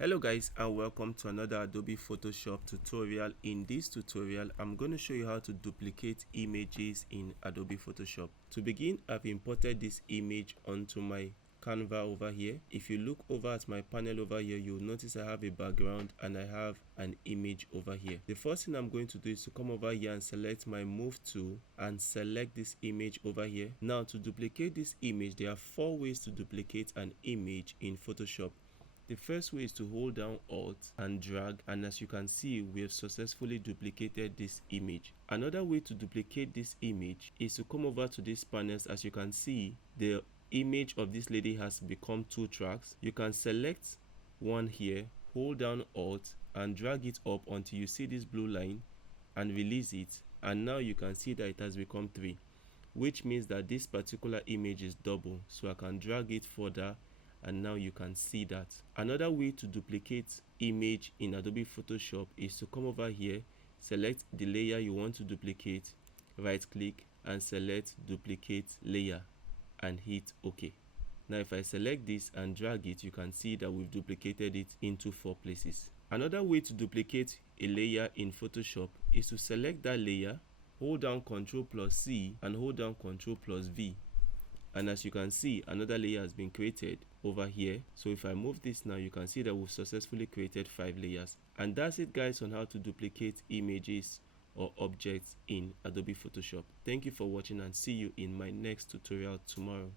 Hello guys, and welcome to another Adobe Photoshop tutorial. In this tutorial I'm going to show you how to duplicate images in Adobe Photoshop. To begin, I've imported this image onto my Canva over here. If you look over at my panel over here, you'll notice I have a background and I have an image over here. The first thing I'm going to do is to come over here and select my move tool and select this image over here. Now, to duplicate this image, there are 4 ways to duplicate an image in Photoshop. The first way is to hold down Alt and drag, and as you can see, we have successfully duplicated this image. Another way to duplicate this image is to come over to these panels. As you can see, the image of this lady has become 2 tracks. You can select one here, hold down Alt and drag it up until you see this blue line and release it, and now you can see that it has become 3, which means that this particular image is double. So I can drag it further and now you can see that. Another way to duplicate image in Adobe Photoshop is to come over here, select the layer you want to duplicate, right click and select duplicate layer and hit OK. Now if I select this and drag it, you can see that we've duplicated it into 4 places. Another way to duplicate a layer in Photoshop is to select that layer, hold down Ctrl+C and hold down Ctrl+V. And as you can see, another layer has been created over here. So if I move this now, you can see that we've successfully created 5 layers. And that's it guys on how to duplicate images or objects in Adobe Photoshop. Thank you for watching and see you in my next tutorial tomorrow.